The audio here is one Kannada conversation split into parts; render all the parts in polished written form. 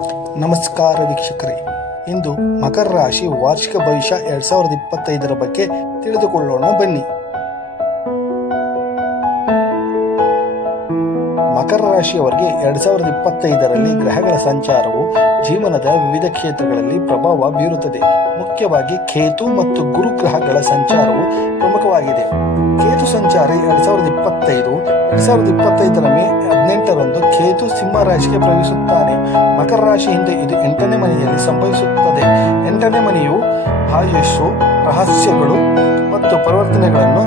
ನಮಸ್ಕಾರ ವೀಕ್ಷಕರೇ, ಇಂದು ಮಕರ ರಾಶಿ ವಾರ್ಷಿಕ ಭವಿಷ್ಯ 2025 ಬಗ್ಗೆ ತಿಳಿದುಕೊಳ್ಳೋಣ ಬನ್ನಿ. ಮಕರ ರಾಶಿಯವರಿಗೆ 2025ರಲ್ಲಿ ಗ್ರಹಗಳ ಸಂಚಾರವು ಜೀವನದ ವಿವಿಧ ಕ್ಷೇತ್ರಗಳಲ್ಲಿ ಪ್ರಭಾವ ಬೀರುತ್ತದೆ. ಮುಖ್ಯವಾಗಿ ಕೇತು ಮತ್ತು ಗುರು ಗ್ರಹಗಳ ಸಂಚಾರವು ಪ್ರಮುಖವಾಗಿದೆ. ಕೇತು ಸಂಚಾರ 2025ರ ಮೇ 18ರಂದು ಕೇತು ಸಿಂಹ ರಾಶಿಗೆ ಪ್ರವೇಶಿಸುತ್ತಾನೆ. ಮಕರ ರಾಶಿಯಿಂದ ಇದು 8ನೇ ಮನೆಯಲ್ಲಿ ಸಂಭವಿಸುತ್ತದೆ. 8ನೇ ಮನೆಯು ಆಯುಷ್ಯು, ರಹಸ್ಯಗಳು ಮತ್ತು ಪರಿವರ್ತನೆಗಳನ್ನು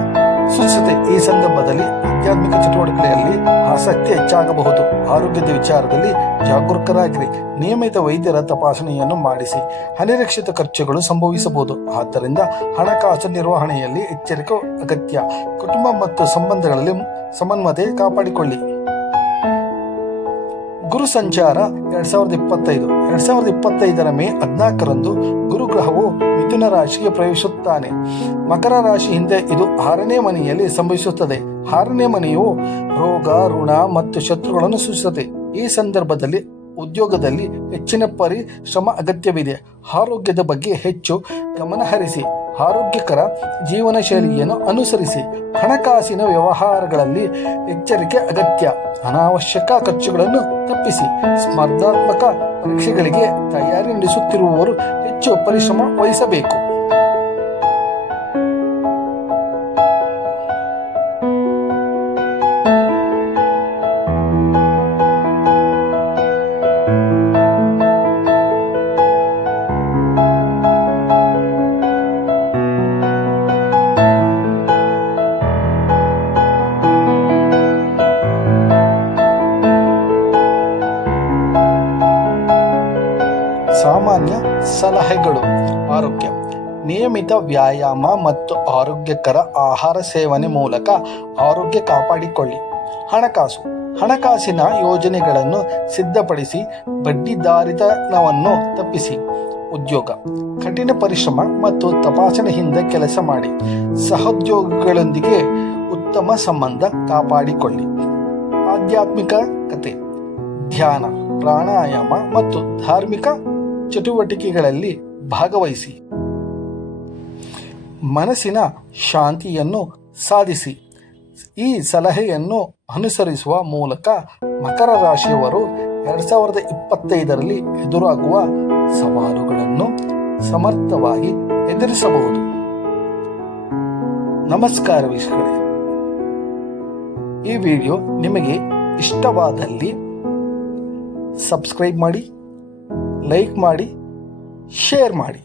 ಸೂಚಿಸುತ್ತೆ. ಈ ಸಂದರ್ಭದಲ್ಲಿ ಆಧ್ಯಾತ್ಮಿಕ ಚಟುವಟಿಕೆಗಳಲ್ಲಿ ಆಸಕ್ತಿ ಹೆಚ್ಚಾಗಬಹುದು. ಆರೋಗ್ಯದ ವಿಚಾರದಲ್ಲಿ ಜಾಗರೂಕರಾಗಿರಿ. ನಿಯಮಿತ ವೈದ್ಯರ ತಪಾಸಣೆಯನ್ನು ಮಾಡಿಸಿ. ಅನಿರೀಕ್ಷಿತ ಖರ್ಚುಗಳು ಸಂಭವಿಸಬಹುದು, ಆದ್ದರಿಂದ ಹಣಕಾಸು ನಿರ್ವಹಣೆಯಲ್ಲಿ ಎಚ್ಚರಿಕೆ ಅಗತ್ಯ. ಕುಟುಂಬ ಮತ್ತು ಸಂಬಂಧಗಳಲ್ಲಿ ಸಮನ್ವಯತೆ ಕಾಪಾಡಿಕೊಳ್ಳಿ. ಗುರು ಸಂಚಾರ 2025ರ ಮೇ 14ರಂದು ಗುರುಗ್ರಹವು ಮಿಥುನ ರಾಶಿಗೆ ಪ್ರವೇಶಿಸುತ್ತಾನೆ. ಮಕರ ರಾಶಿಯಿಂದ ಇದು 6ನೇ ಮನೆಯಲ್ಲಿ ಸಂಭವಿಸುತ್ತದೆ. 6ನೇ ಮನೆಯು ರೋಗ, ಋಣ ಮತ್ತು ಶತ್ರುಗಳನ್ನು ಸೂಚಿಸುತ್ತದೆ. ಈ ಸಂದರ್ಭದಲ್ಲಿ ಉದ್ಯೋಗದಲ್ಲಿ ಹೆಚ್ಚಿನ ಪರಿಶ್ರಮ ಅಗತ್ಯವಿದೆ. ಆರೋಗ್ಯದ ಬಗ್ಗೆ ಹೆಚ್ಚು ಗಮನ ಹರಿಸಿ. ಆರೋಗ್ಯಕರ ಜೀವನ ಶೈಲಿಯನ್ನು ಅನುಸರಿಸಿ. ಹಣಕಾಸಿನ ವ್ಯವಹಾರಗಳಲ್ಲಿ ಎಚ್ಚರಿಕೆ ಅಗತ್ಯ. ಅನಾವಶ್ಯಕ ಖರ್ಚುಗಳನ್ನು ತಪ್ಪಿಸಿ. ಸ್ಪರ್ಧಾತ್ಮಕ ಪರೀಕ್ಷೆಗಳಿಗೆ ತಯಾರಿ ನಡೆಸುತ್ತಿರುವವರು ಹೆಚ್ಚು ಪರಿಶ್ರಮ ವಹಿಸಬೇಕು. ಸಾಮಾನ್ಯ ಸಲಹೆಗಳು. ಆರೋಗ್ಯ. ನಿಯಮಿತ ವ್ಯಾಯಾಮ ಮತ್ತು ಆರೋಗ್ಯಕರ ಆಹಾರ ಸೇವನೆ ಮೂಲಕ ಆರೋಗ್ಯ ಕಾಪಾಡಿಕೊಳ್ಳಿ. ಹಣಕಾಸು. ಹಣಕಾಸಿನ ಯೋಜನೆಗಳನ್ನು ಸಿದ್ಧಪಡಿಸಿ ಬಡ್ಡಿದಾರಿತನವನ್ನು ತಪ್ಪಿಸಿ. ಉದ್ಯೋಗ. ಕಠಿಣ ಪರಿಶ್ರಮ ಮತ್ತು ತಪಾಸಣೆಯಿಂದ ಕೆಲಸ ಮಾಡಿ. ಸಹೋದ್ಯೋಗಿಗಳೊಂದಿಗೆ ಉತ್ತಮ ಸಂಬಂಧ ಕಾಪಾಡಿಕೊಳ್ಳಿ. ಆಧ್ಯಾತ್ಮಿಕತೆ. ಧ್ಯಾನ, ಪ್ರಾಣಾಯಾಮ ಮತ್ತು ಧಾರ್ಮಿಕ ಚಟುವಟಿಕೆಗಳಲ್ಲಿ ಭಾಗವಹಿಸಿ. ಮನಸ್ಸಿನ ಶಾಂತಿಯನ್ನು ಸಾಧಿಸಿ. ಈ ಸಲಹೆಯನ್ನು ಅನುಸರಿಸುವ ಮೂಲಕ ಮಕರ ರಾಶಿಯವರು 2025ರಲ್ಲಿ ಎದುರಾಗುವ ಸವಾಲುಗಳನ್ನು ಸಮರ್ಥವಾಗಿ ಎದುರಿಸಬಹುದು. ನಮಸ್ಕಾರ ವೀಕ್ಷಕರೇ, ಈ ವಿಡಿಯೋ ನಿಮಗೆ ಇಷ್ಟವಾದಲ್ಲಿ ಸಬ್ಸ್ಕ್ರೈಬ್ ಮಾಡಿ, ಲೈಕ್ ಮಾಡಿ, ಶೇರ್ ಮಾಡಿ.